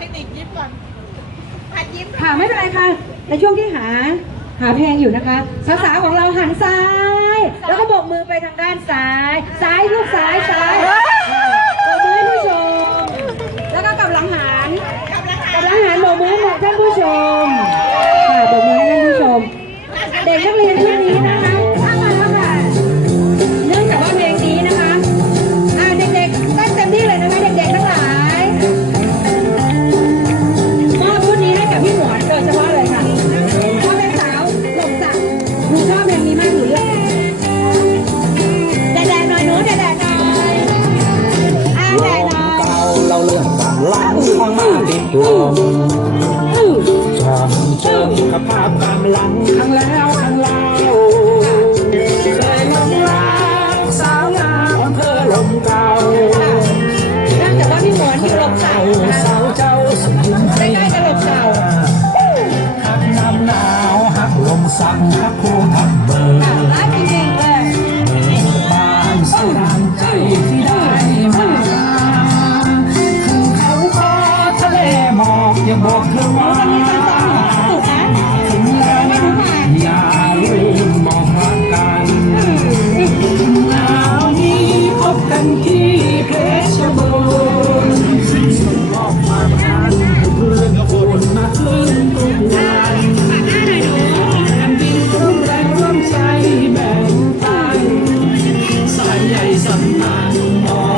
ทคนิคยิ้มก่อนหายิ้มค่ะไม่เป็นไรค่ะ ในช่วงที่หาหาแพงอยู่นะคะ สาวๆของเราหันซ้าย แล้วก็บอกมือไปทางด้านซ้าย ซ้ายลูกซ้ายซ้าย หลังข้างหน้าติดลมจำเจอสุขภาพตามหลังข้างแล้วข้างเล่าเคยลงรักสาวงามอำเภอลมเก่าน่าจะว่าพี่หมอนอยู่ลมเก่าสาวเจ้าสุขุมใกล้ๆกับลมเก่าหักน้ำหนาวหักลมสั่งหักโคทัก บอกเธอว่าถึงแล้วอย่าลืมบอกรักกันหนาวนี้พบกันที่เพชรบูรณ์สิ่งสุดบอกมาทันเพื่อนคนมาขึ้นทุกงานแผ่นดินร่วมแรงร่วมใจแบ่งปันสายใหญ่สัมนักบอก